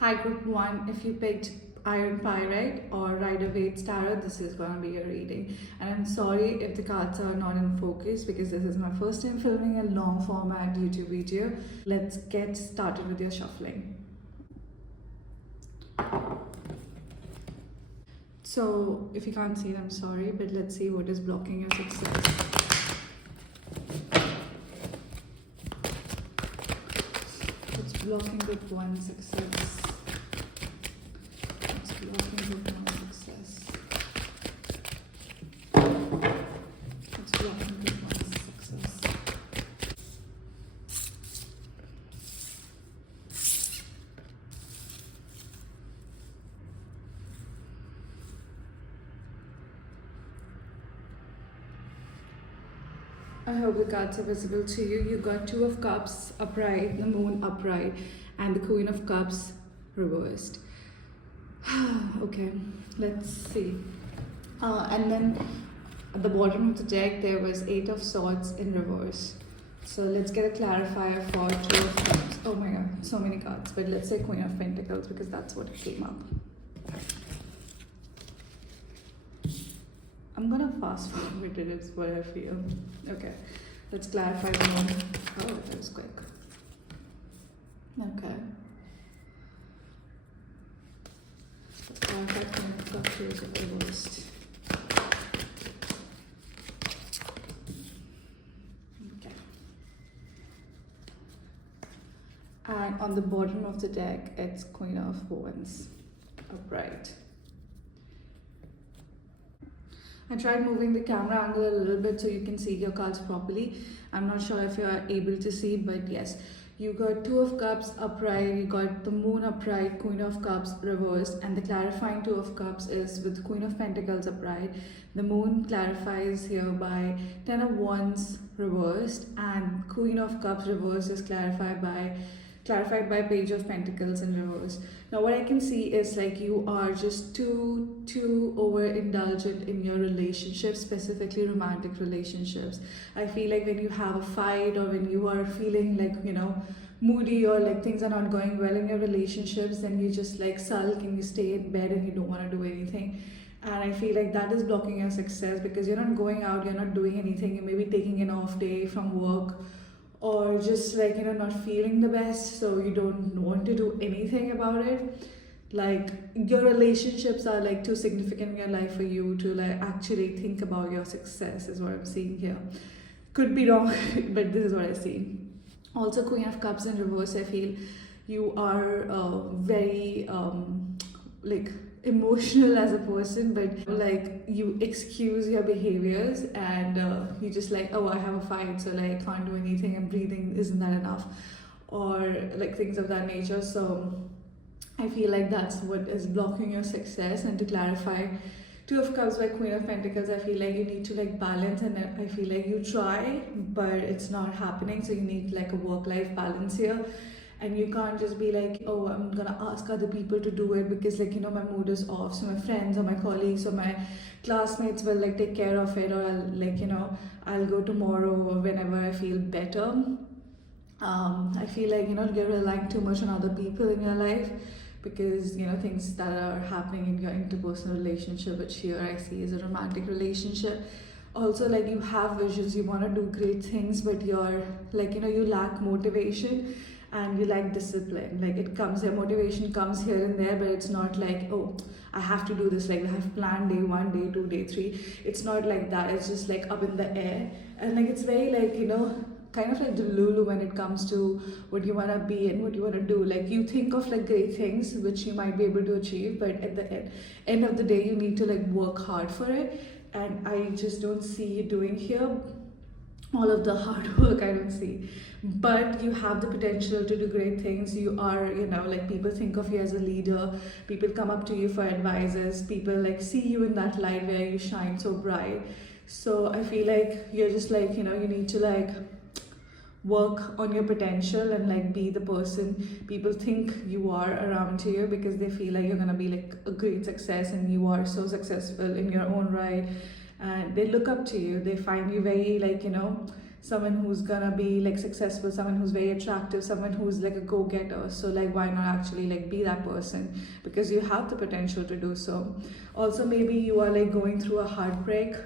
Hi Group 1, if you picked Iron Pyrite or Rider-Waite's Tarot, this is going to be your reading. And I'm sorry if the cards are not in focus because this is my first time filming a long format YouTube video. Let's get started with your shuffling. So if you can't see it, I'm sorry, but let's see what is blocking your success. What's blocking Group 1 success? Blocking Group 1 success. It's blocking Group 1 success. I hope the cards are visible to you. You got Two of Cups upright, the Moon upright, and the Queen of Cups reversed. Okay, let's see. And then at the bottom of the deck there was Eight of Swords in reverse. So let's get a clarifier for Two of Cups. Oh my god, so many cards. But let's say Queen of Pentacles because that's what came up. I'm gonna fast forward it, is what I feel. Okay, let's clarify the one. Oh, that was quick. Okay. Clarify Queen of Cups is reversed. Okay. And on the bottom of the deck, it's Queen of Wands upright. I tried moving the camera angle a little bit so you can see your cards properly. I'm not sure if you are able to see, but yes. You got Two of Cups upright, you got the Moon upright, Queen of Cups reversed, and the clarifying Two of Cups is with Queen of Pentacles upright. The Moon clarifies here by Ten of Wands reversed, and Queen of Cups reversed is clarified by Page of Pentacles in reverse. Now what I can see is like you are just too overindulgent in your relationships, specifically romantic relationships. I feel like when you have a fight or when you are feeling like, you know, moody or like things are not going well in your relationships, then you just like sulk and you stay in bed and you don't want to do anything. And I feel like that is blocking your success because you're not going out, you're not doing anything, you may be taking an off day from work, or just like, you know, not feeling the best, so you don't want to do anything about it. Like your relationships are like too significant in your life for you to like actually think about your success, is what I'm seeing here. Could be wrong, but this is what I see. Also Queen of Cups in reverse, I feel you are very like emotional as a person, but like you excuse your behaviors and you just like, oh, I have a fight, so like can't do anything, and breathing isn't that enough, or like things of that nature. So I feel like that's what is blocking your success. And to clarify Two of Cups by Queen of Pentacles, I feel like you need to like balance, and I feel like you try but it's not happening, so you need like a work-life balance here. And you can't just be like, oh, I'm gonna ask other people to do it because like, you know, my mood is off, so my friends or my colleagues or my classmates will like take care of it, or I'll like, you know, I'll go tomorrow or whenever I feel better. I feel like, you know, you're relying too much on other people in your life because, you know, things that are happening in your interpersonal relationship, which here I see is a romantic relationship. Also, like you have visions, you want to do great things, but you're like, you know, you lack motivation and you like discipline. Like it comes here, motivation comes here and there, but it's not like, oh, I have to do this, like I have planned day 1, day 2, day 3. It's not like that. It's just like up in the air, and like it's very like, you know, kind of like delulu when it comes to what you want to be and what you want to do. Like you think of like great things which you might be able to achieve, but at the end of the day you need to like work hard for it, and I just don't see you doing here all of the hard work. I don't see, but you have the potential to do great things. You are, you know, like people think of you as a leader, people come up to you for advices, people like see you in that light where you shine so bright. So I feel like you're just like, you know, you need to like work on your potential and like be the person people think you are around you, because they feel like you're gonna be like a great success and you are so successful in your own right, and they look up to you. They find you very like, you know, someone who's gonna be like successful, someone who's very attractive, someone who's like a go-getter. So like why not actually like be that person, because you have the potential to do so. Also maybe you are like going through a heartbreak,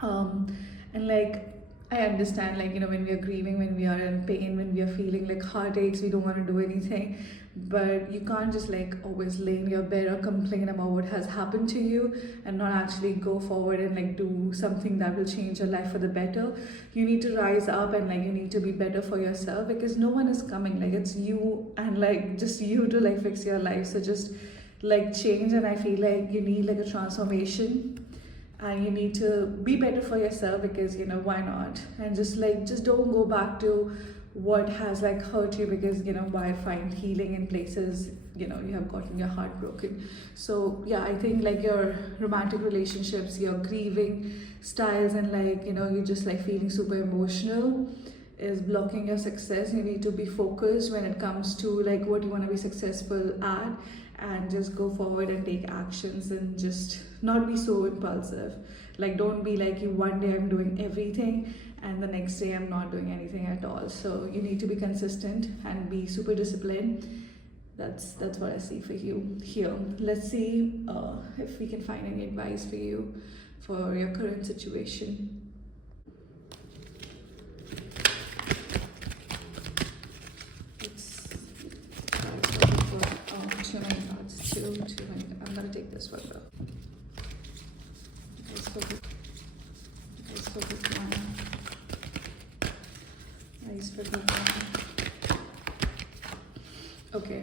and like I understand, like, you know, when we are grieving, when we are in pain, when we are feeling like heartaches, we don't want to do anything. But you can't just like always lay in your bed or complain about what has happened to you and not actually go forward and like do something that will change your life for the better. You need to rise up and like you need to be better for yourself, because no one is coming. Like it's you and like just you to like fix your life. So just like change, and I feel like you need like a transformation. And you need to be better for yourself, because you know, why not? And just don't go back to what has like hurt you, because you know, why find healing in places, you know, you have gotten your heart broken. So yeah, I think like your romantic relationships, your grieving styles, and like, you know, you're just like feeling super emotional is blocking your success. You need to be focused when it comes to like what you want to be successful at, and just go forward and take actions, and just not be so impulsive. Like don't be like, you one day I'm doing everything and the next day I'm not doing anything at all. So you need to be consistent and be super disciplined. That's what I see for you here. Let's see if we can find any advice for you for your current situation. I'm gonna take this one though. Nice for good one. Nice for good one. Okay,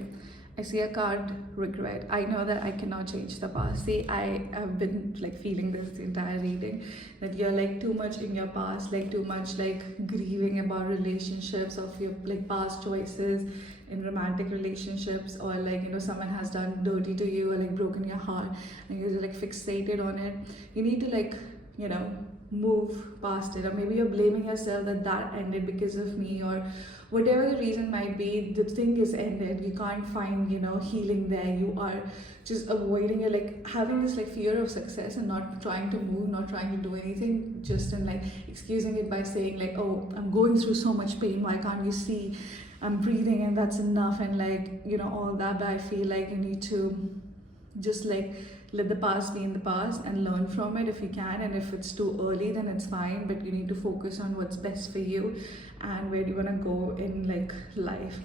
I see a card, regret. I know that I cannot change the past. See, I have been like feeling this the entire reading, that you're like too much in your past, like too much like grieving about relationships of your like past choices in romantic relationships, or like, you know, someone has done dirty to you or like broken your heart and you're like fixated on it. You need to like, you know, move past it. Or maybe you're blaming yourself that ended because of me, or whatever the reason might be, the thing is ended. You can't find, you know, healing there. You are just avoiding, you're like having this like fear of success and not trying to move, not trying to do anything, just in like excusing it by saying like, oh, I'm going through so much pain, why can't you see I'm breathing and that's enough, and like, you know, all that. But I feel like you need to just like let the past be in the past and learn from it if you can. And if it's too early, then it's fine, but you need to focus on what's best for you and where you want to go in like life.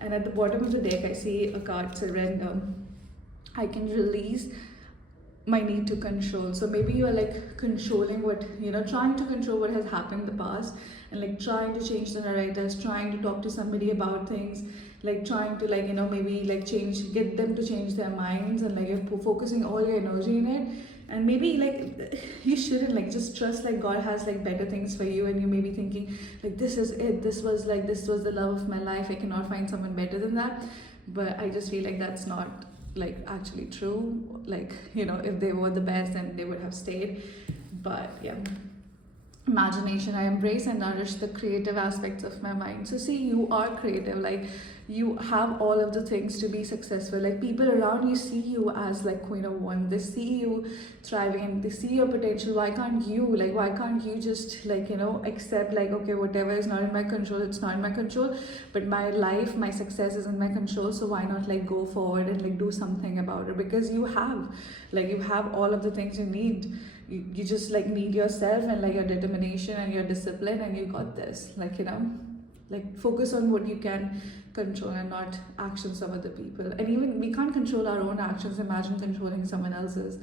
And at the bottom of the deck, I see a card, surrender. I can release my need to control. So maybe you are like controlling what, you know, trying to control what has happened in the past, and like trying to change the narratives, trying to talk to somebody about things, like trying to like, you know, maybe like get them to change their minds, and like you're focusing all your energy in it. And maybe like you shouldn't, like just trust like God has like better things for you, and you may be thinking like, this is it, this was the love of my life, I cannot find someone better than that. But I just feel like that's not like actually true. Like, you know, if they were the best, then they would have stayed. But yeah, imagination, I embrace and nourish the creative aspects of my mind. So see, you are creative, like you have all of the things to be successful. Like people around you see you as like Queen of Wands, they see you thriving and they see your potential. Why can't you just like, you know, accept like, okay, whatever is not in my control, it's not in my control, but my life, my success is in my control. So why not like go forward and like do something about it? Because you have all of the things you need. You just like need yourself and like your determination and your discipline, and you got this. Like, you know, like focus on what you can control and not actions of other people. And even we can't control our own actions, imagine controlling someone else's.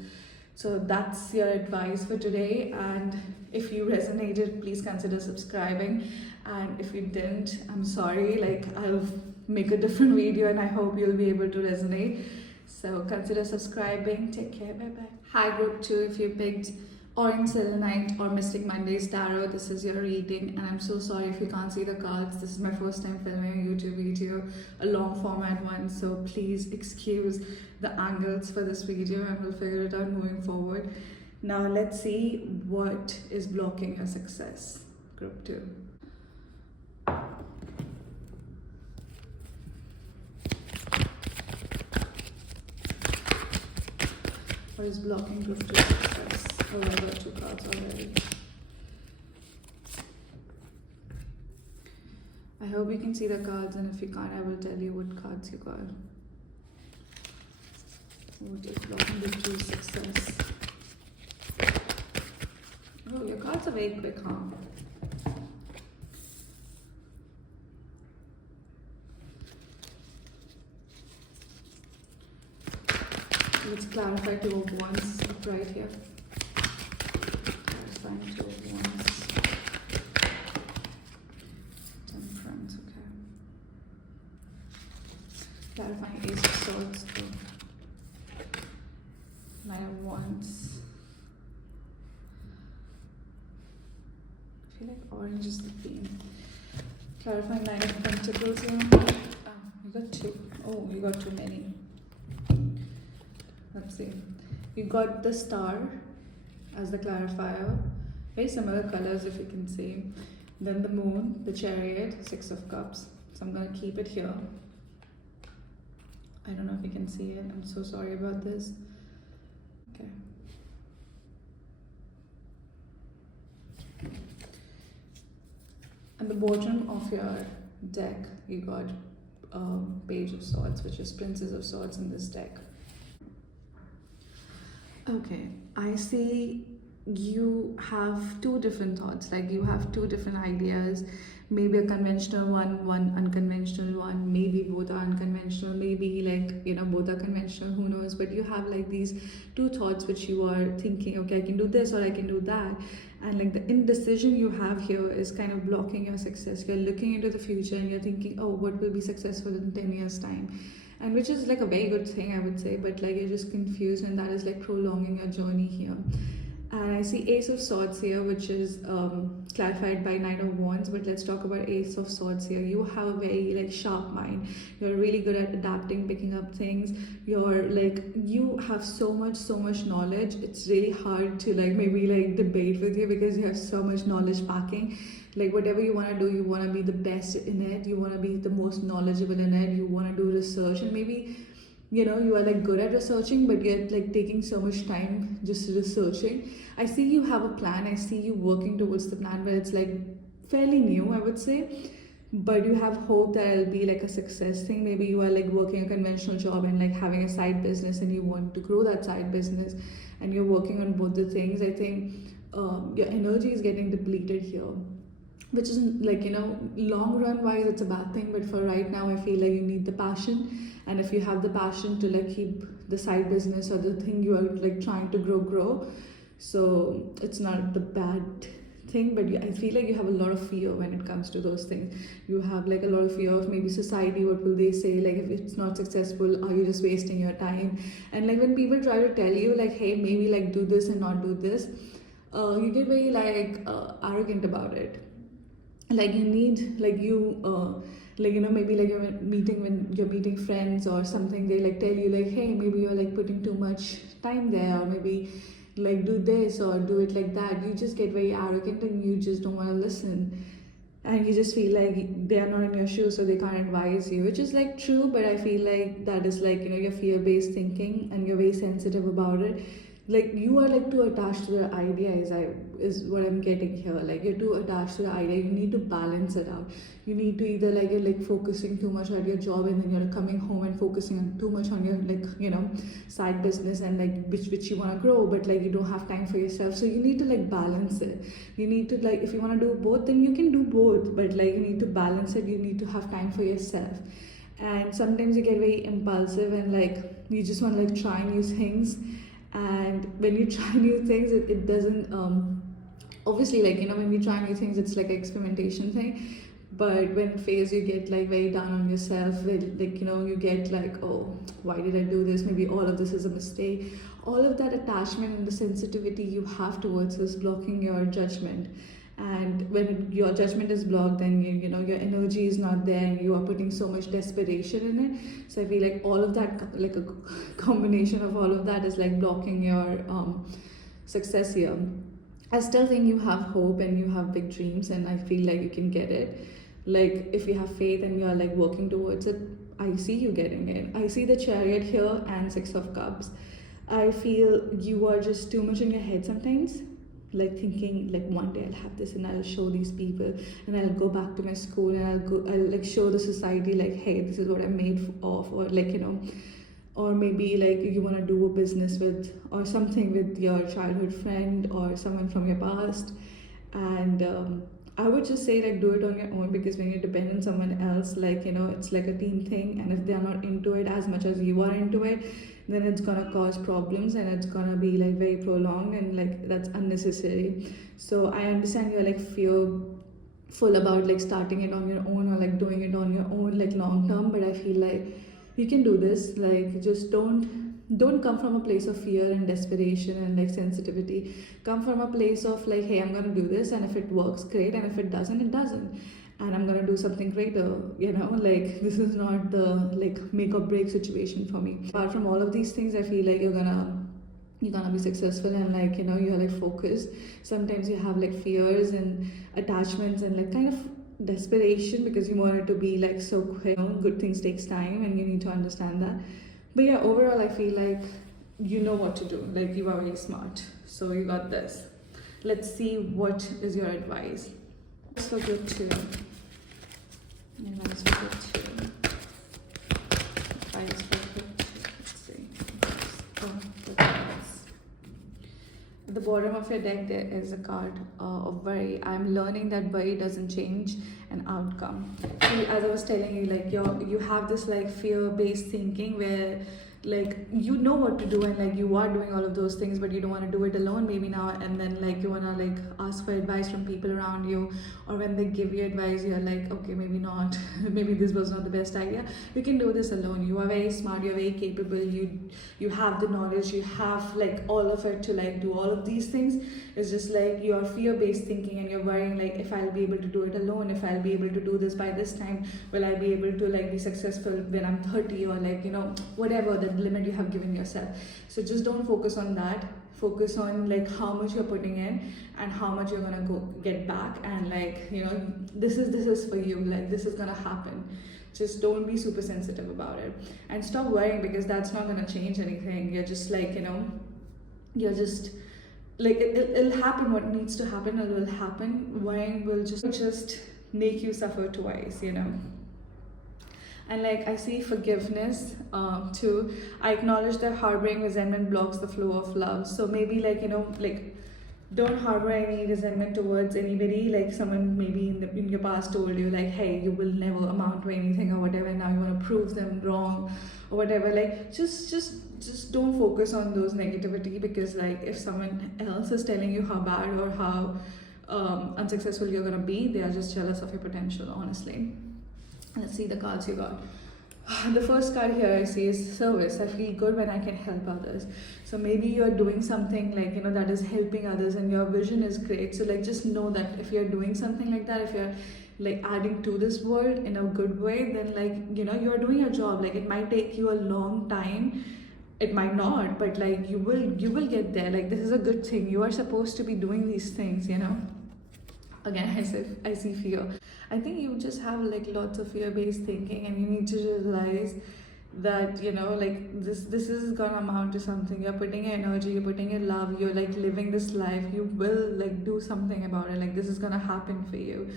So that's your advice for today. And if you resonated, please consider subscribing, and if you didn't, I'm sorry. Like I'll make a different video, and I hope you'll be able to resonate. So consider subscribing. Take care. Bye bye. Hi group 2, if you picked Orange Selenite or Mystic Mondays Tarot, this is your reading. And I'm so sorry if you can't see the cards. This is my first time filming a YouTube video, a long format one. So please excuse the angles for this video, and we'll figure it out moving forward. Now let's see what is blocking your success. Group 2. What is blocking group 2 success? Oh, I got 2 cards already. I hope you can see the cards, and if you can't, I will tell you what cards you got. What is blocking the true success? Oh, your cards are very quick, huh? Let's clarify Two of Wands right here. Clarifying Two of Wands. Temperance, okay. Clarifying Ace of Swords too. Nine of Wands. I feel like orange is the theme. Clarifying Nine of Pentacles here. Oh, you got two. Oh, you got too many. Let's see. You got the Star as the clarifier. Very similar colors if you can see. Then the Moon, the Chariot, Six of Cups. So I'm going to keep it here. I don't know if you can see it. I'm so sorry about this. Okay. At the bottom of your deck, you got Page of Swords, which is Princess of Swords in this deck. Okay, I see you have two different thoughts, like you have two different ideas, maybe a conventional one, one unconventional one, maybe both are unconventional, maybe like, you know, both are conventional, who knows, but you have like these two thoughts which you are thinking, okay, I can do this or I can do that, and like the indecision you have here is kind of blocking your success. You're looking into the future and you're thinking, oh, what will be successful in 10 years time, and which is like a very good thing, I would say, but like you're just confused, and that is like prolonging your journey here. And I see Ace of Swords here, which is clarified by Nine of Wands, but let's talk about Ace of Swords here. You have a very like sharp mind. You're really good at adapting, picking up things. You're like, you have so much knowledge. It's really hard to like maybe like debate with you because you have so much knowledge packing. Like whatever you want to do, you want to be the best in it. You want to be the most knowledgeable in it. You want to do research, and maybe, you know, you are like good at researching, but you're like taking so much time just researching. I see you have a plan. I see you working towards the plan, but it's like fairly new, I would say, but you have hope that it'll be like a success thing. Maybe you are like working a conventional job and like having a side business, and you want to grow that side business, and you're working on both the things. I think your energy is getting depleted here, which is like, you know, long run wise it's a bad thing, but for right now I feel like you need the passion. And if you have the passion to like keep the side business or the thing you are like trying to grow, so it's not the bad thing, but I feel like you have a lot of fear when it comes to those things. You have like a lot of fear of maybe society, what will they say, like if it's not successful, are you just wasting your time? And like when people try to tell you like, hey, maybe like do this and not do this, you get very like arrogant about it. Like you need like you like, you know, maybe like you're meeting, when you're meeting friends or something, they like tell you like, hey, maybe you're like putting too much time there, or maybe like do this or do it like that. You just get very arrogant and you just don't want to listen, and you just feel like they are not in your shoes, so they can't advise you, which is like true, but I feel like that is like, you know, your fear-based thinking, and you're very sensitive about it. Like you are like too attached to the idea, is what I'm getting here. Like you're too attached to the idea. You need to balance it out. You need to either like, you're like focusing too much at your job, and then you're coming home and focusing on too much on your like, you know, side business, and like which you want to grow, but like you don't have time for yourself. So you need to like balance it. You need to like, if you want to do both, then you can do both, but like you need to balance it. You need to have time for yourself. And sometimes you get very impulsive, and like you just want to like try new things. And when you try new things, it doesn't obviously, like, you know, when we try new things, it's like an experimentation thing, but when it fails, you get like very down on yourself. Like, you know, you get like, oh, why did I do this? Maybe all of this is a mistake. All of that attachment and the sensitivity you have towards is blocking your judgment. And when your judgment is blocked, then you know, your energy is not there, and you are putting so much desperation in it. So I feel like all of that, like a combination of all of that, is like blocking your success here. I still think you have hope and you have big dreams, and I feel like you can get it. Like if you have faith and you are like working towards it, I see you getting it. I see the Chariot here and Six of Cups. I feel you are just too much in your head sometimes. like thinking like one day I'll have this and I'll show these people, and I'll go back to my school and I'll like show the society like, hey, this is what I'm made of, or like, you know, or maybe like you want to do a business with or something with your childhood friend or someone from your past. And I would just say like do it on your own, because when you depend on someone else, like, you know, it's like a team thing, and if they're not into it as much as you are into it, then it's gonna cause problems and it's gonna be like very prolonged, and like that's unnecessary. So I understand you're like fearful about like starting it on your own or like doing it on your own like long term, but I feel like you can do this. Like just don't come from a place of fear and desperation and like sensitivity. Come from a place of like, hey, I'm gonna do this, and if it works, great, and if it doesn't, it doesn't, and I'm gonna do something greater, you know. Like this is not the like make or break situation for me. Apart from all of these things, I feel like you're gonna be successful, and like, you know, you're like focused. Sometimes you have like fears and attachments and like kind of desperation because you want it to be like so quick. You know, good things takes time, and you need to understand that. But yeah, overall I feel like you know what to do. Like you are very smart, so you got this. Let's see what is your advice. So good too. Advice for good too. Advice for good too. Let's see. Oh, advice. At the bottom of your deck there is a card of worry. I'm learning that worry doesn't change an outcome. See, as I was telling you, like you have this like fear-based thinking where like you know what to do, and like you are doing all of those things, but you don't want to do it alone maybe now and then. Like you want to like ask for advice from people around you, or when they give you advice you're like, okay, maybe not, maybe this was not the best idea. You can do this alone. You are very smart, you're very capable, you have the knowledge, you have like all of it to like do all of these things. It's just like your fear-based thinking, and you're worrying like, if I'll be able to do it alone, if I'll be able to do this by this time, will I be able to like be successful when I'm 30, or like, you know, whatever the limit you have given yourself. So just don't focus on that. Focus on like how much you're putting in and how much you're gonna go get back, and like, you know, this is for you, like this is gonna happen. Just don't be super sensitive about it, and stop worrying, because that's not gonna change anything. You're just like, you know, you're just like it'll happen. What needs to happen, it will happen. Worrying will just make you suffer twice, you know. And like I see forgiveness too. I acknowledge that harboring resentment blocks the flow of love. So maybe like, you know, like don't harbor any resentment towards anybody. Like someone maybe in your past told you like, hey, you will never amount to anything or whatever, and now you want to prove them wrong or whatever. Like just don't focus on those negativity, because like if someone else is telling you how bad or how unsuccessful you're gonna be, they are just jealous of your potential, honestly. Let's see the cards you got. The first card here I see is service. I feel good when I can help others. So maybe you're doing something like, you know, that is helping others, and your vision is great. So like just know that if you're doing something like that, if you're like adding to this world in a good way, then like, you know, you're doing your job. Like it might take you a long time, it might not, but like you will get there. Like this is a good thing. You are supposed to be doing these things, you know. Again, I see fear. I think you just have like lots of fear-based thinking, and you need to realize that, you know, like this is gonna amount to something. You're putting your energy, you're putting your love, you're like living this life. You will like do something about it. Like this is gonna happen for you.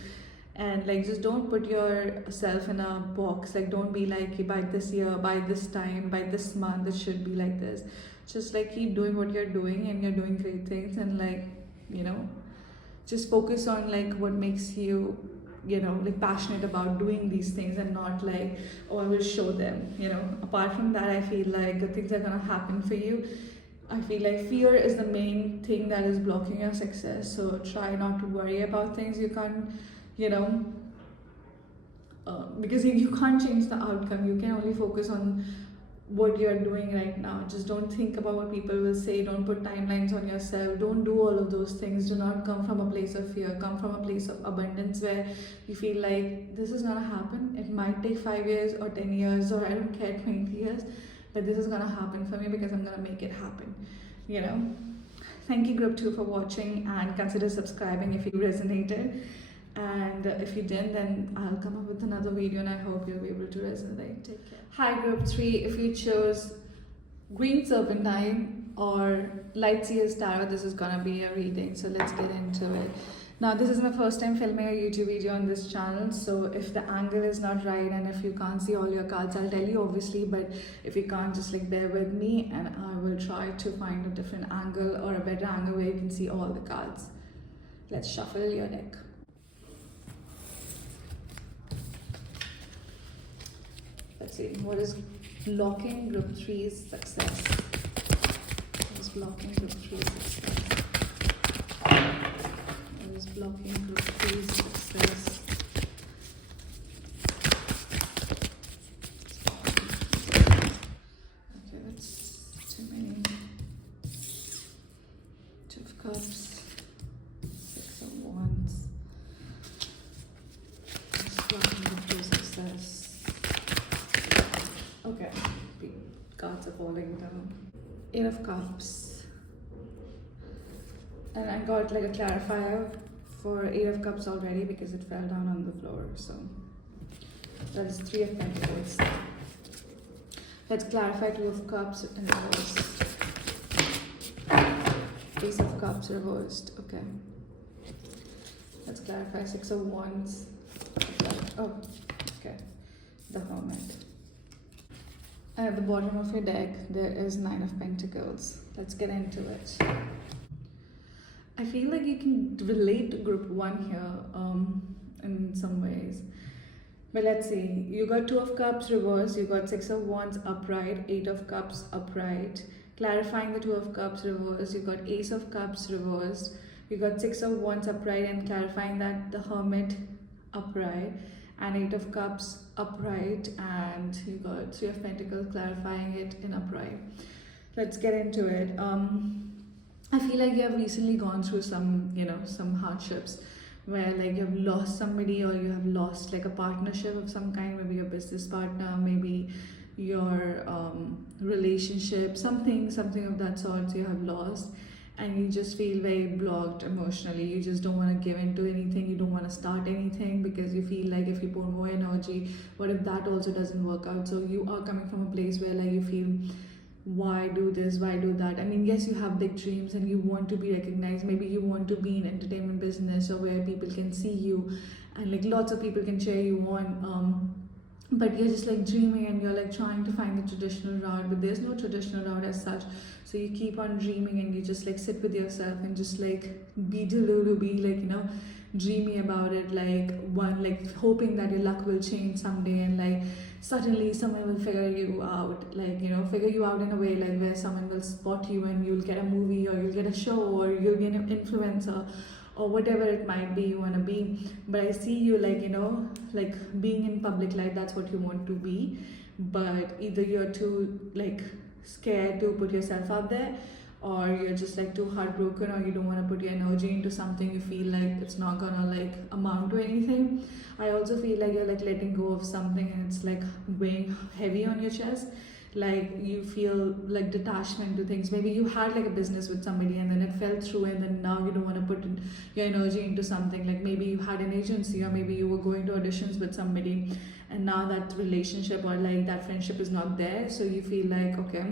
And like just don't put yourself in a box. Like don't be like, by this year, by this time, by this month it should be like this. Just like keep doing what you're doing, and you're doing great things. And like, you know, just focus on like what makes you, you know, like passionate about doing these things, and not like, oh, I will show them, you know. Apart from that, I feel like the things are gonna happen for you. I feel like fear is the main thing that is blocking your success. So try not to worry about things you can't, you know, because you can't change the outcome. You can only focus on what you're doing right now. Just don't think about what people will say. Don't put timelines on yourself. Don't do all of those things. Do not come from a place of fear. Come from a place of abundance, where you feel like this is gonna happen. It might take 5 years or 10 years, or I don't care, 20 years, but this is gonna happen for me, because I'm gonna make it happen, you know. Thank you group 2 for watching, and consider subscribing if you resonated. And if you didn't, then I'll come up with another video, and I hope you'll be able to resonate. Take care. Hi group 3, if you chose green serpentine or Light Seers Tarot. This is gonna be a reading, so let's get into it. Now, this is my first time filming a YouTube video on this channel, so if the angle is not right and if you can't see all your cards, I'll tell you obviously, but if you can't, just like bear with me and I will try to find a different angle or a better angle where you can see all the cards. Let's shuffle your deck. Let's see, what is blocking group 3's success? What is blocking group 3's success? What is blocking group 3's success? Okay, that's too many. Two of Cups, Six of Wands. What's blocking group 3's success? Okay, the cards are falling down. Eight of Cups. And I got like a clarifier for Eight of Cups already because it fell down on the floor. So that is Three of Pentacles. Let's clarify Two of Cups in reverse. Ace of Cups reversed. Okay. Let's clarify Six of Wands. Oh, okay. The Hermit. At the bottom of your deck, there is Nine of Pentacles. Let's get into it. I feel like you can relate to group 1 here in some ways. But let's see. You got Two of Cups reversed. You got Six of Wands upright. Eight of Cups upright. Clarifying the Two of Cups reversed. You got Ace of Cups reversed. You got Six of Wands upright and clarifying that the Hermit upright. And Eight of Cups upright, and you got Three of Pentacles clarifying it in upright. Let's get into it. I feel like you have recently gone through some, some hardships where like you have lost somebody or you have lost like a partnership of some kind, maybe your business partner, maybe your relationship, something of that sort you have lost. And you just feel very blocked emotionally. You just don't want to give into anything. You don't want to start anything because you feel like if you pour more energy, what if that also doesn't work out? So you are coming from a place where like you feel, why do this? Why do that? I mean, yes, you have big dreams and you want to be recognized. Maybe you want to be in entertainment business or where people can see you and like lots of people can cheer you on. But you're just like dreaming and you're like trying to find the traditional route, but there's no traditional route as such. So you keep on dreaming and you just like sit with yourself and just like be delulu, be like, dreamy about it, like hoping that your luck will change someday and like suddenly someone will figure you out, figure you out in a way like where someone will spot you and you'll get a movie or you'll get a show or you'll be an influencer or whatever it might be you want to be. But I see you like being in public light, that's what you want to be, but either you're too like scared to put yourself out there, or you're just like too heartbroken, or you don't want to put your energy into something you feel like it's not gonna like amount to anything. I also feel like you're like letting go of something and it's like weighing heavy on your chest. Like you feel like detachment to things. Maybe you had like a business with somebody and then it fell through and then now you don't want to put your energy into something. Like maybe you had an agency or maybe you were going to auditions with somebody and now that relationship or like that friendship is not there, so you feel like, okay,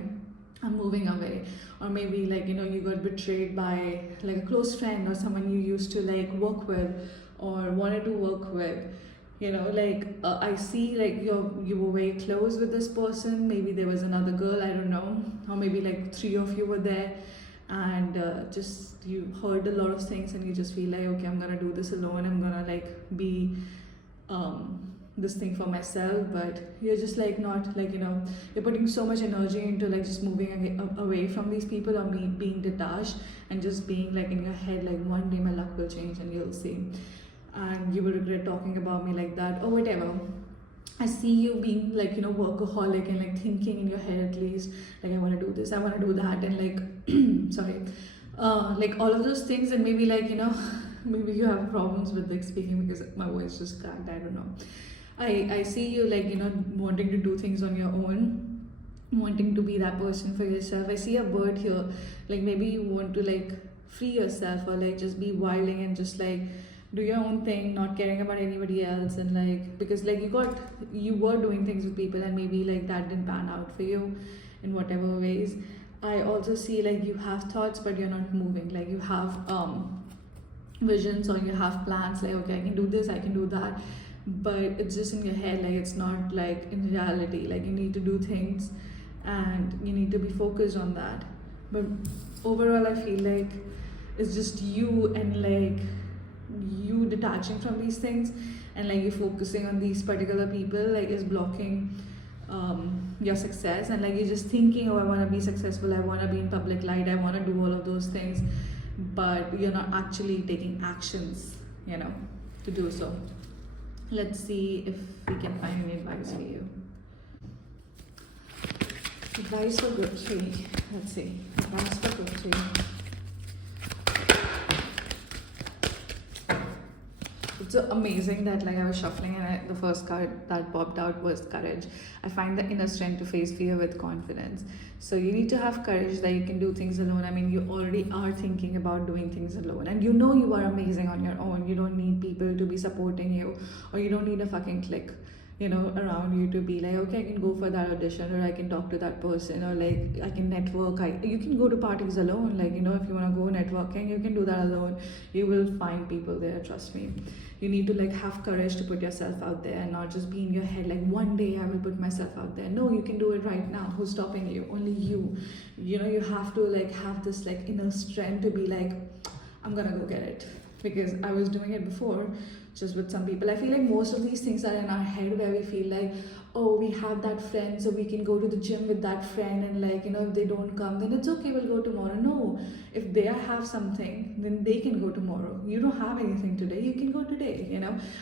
I'm moving away. Or maybe like you got betrayed by like a close friend or someone you used to like work with or wanted to work with. I see like you were very close with this person. Maybe there was another girl, I don't know, or maybe like three of you were there, and just you heard a lot of things and you just feel like, okay, I'm gonna do this alone, I'm gonna like be this thing for myself. But you're just like not like you're putting so much energy into like just moving away from these people, or me being detached and just being like in your head like one day my luck will change and you'll see, and you will regret talking about me like that or whatever. I see you being like workaholic and like thinking in your head at least like I want to do this, I want to do that, and like sorry, like all of those things. And maybe like maybe you have problems with like speaking because my voice just cracked, I don't know. I see you like wanting to do things on your own, wanting to be that person for yourself. I see a bird here, like maybe you want to like free yourself or like just be wilding and just like do your own thing, not caring about anybody else. And like because like you were doing things with people and maybe like that didn't pan out for you in whatever ways. I also see like you have thoughts but you're not moving, like you have visions or you have plans, like okay, I can do this, I can do that, but it's just in your head, like it's not like in reality. Like you need to do things and you need to be focused on that. But overall I feel like it's just you, and like you detaching from these things, and like you focusing on these particular people like is blocking your success. And like you're just thinking, oh, I want to be successful, I want to be in public light, I want to do all of those things, but you're not actually taking actions, to do so. Let's see if we can find any advice for you. Advice for group 3. Let's see. Advice for group 3. It's so amazing that like I was shuffling and the first card that popped out was courage. I find the inner strength to face fear with confidence. So you need to have courage that you can do things alone. I mean, you already are thinking about doing things alone, and you know you are amazing on your own. You don't need people to be supporting you, or you don't need a fucking clique, around you to be like, okay, I can go for that audition, or I can talk to that person, or like I can network. You can go to parties alone. Like, if you want to go networking, you can do that alone. You will find people there, trust me. You need to like have courage to put yourself out there and not just be in your head like, one day I will put myself out there. No, you can do it right now. Who's stopping you? Only you. You have to like have this like inner strength to be like, I'm gonna go get it. Because I was doing it before, just with some people. I feel like most of these things are in our head, where we feel like, oh, we have that friend, so we can go to the gym with that friend, and like, if they don't come, then it's okay, we'll go tomorrow. No, if they have something, then they can go tomorrow. You don't have anything today, you can go today.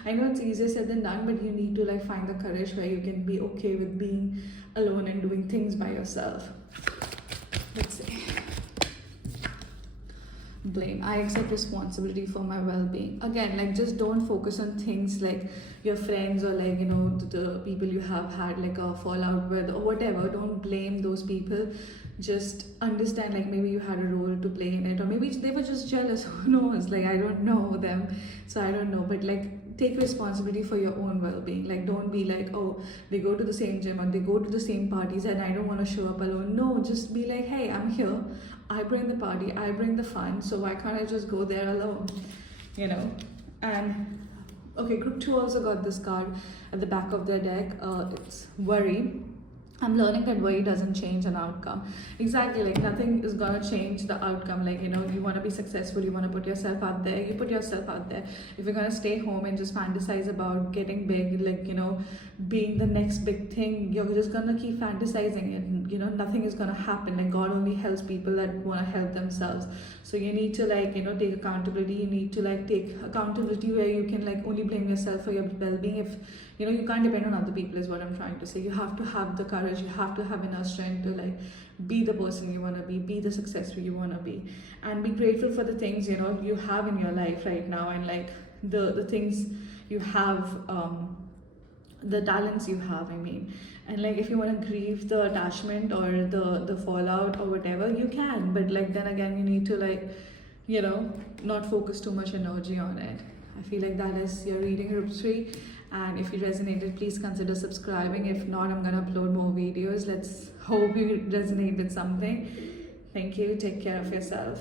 I know it's easier said than done, but you need to like find the courage where you can be okay with being alone and doing things by yourself. Let's see. Blame. I accept responsibility for my well-being. Again, like just don't focus on things like your friends, or like the people you have had like a fallout with, or whatever. Don't blame those people. Just understand, like maybe you had a role to play in it, or maybe they were just jealous. Who knows? Like I don't know them, so I don't know. But like take responsibility for your own well-being. Like don't be like, oh, they go to the same gym or they go to the same parties and I don't want to show up alone. No, just be like, hey, I'm here, I bring the party, I bring the fun, so why can't I just go there alone? And okay, group 2 also got this card at the back of their deck. It's worry. I'm learning that worry doesn't change an outcome. Exactly, like nothing is gonna change the outcome. Like, you want to be successful, you want to put yourself out there, you put yourself out there. If you're gonna stay home and just fantasize about getting big, like, being the next big thing, you're just gonna keep fantasizing it. Nothing is gonna happen. Like, God only helps people that want to help themselves. So you need to like, take accountability. You need to like take accountability where you can like only blame yourself for your well-being. If you can't depend on other people, is what I'm trying to say. You have to have the courage, you have to have enough strength to like be the person you want to be the successful you want to be, and be grateful for the things you have in your life right now, and like the things you have, the talents you have, I mean. And like if you want to grieve the attachment or the fallout or whatever, you can, but like then again you need to like not focus too much energy on it. I feel like that is your reading, group 3. And if you resonated, please consider subscribing. If not, I'm gonna upload more videos. Let's hope you resonate with something. Thank you. Take care of yourself.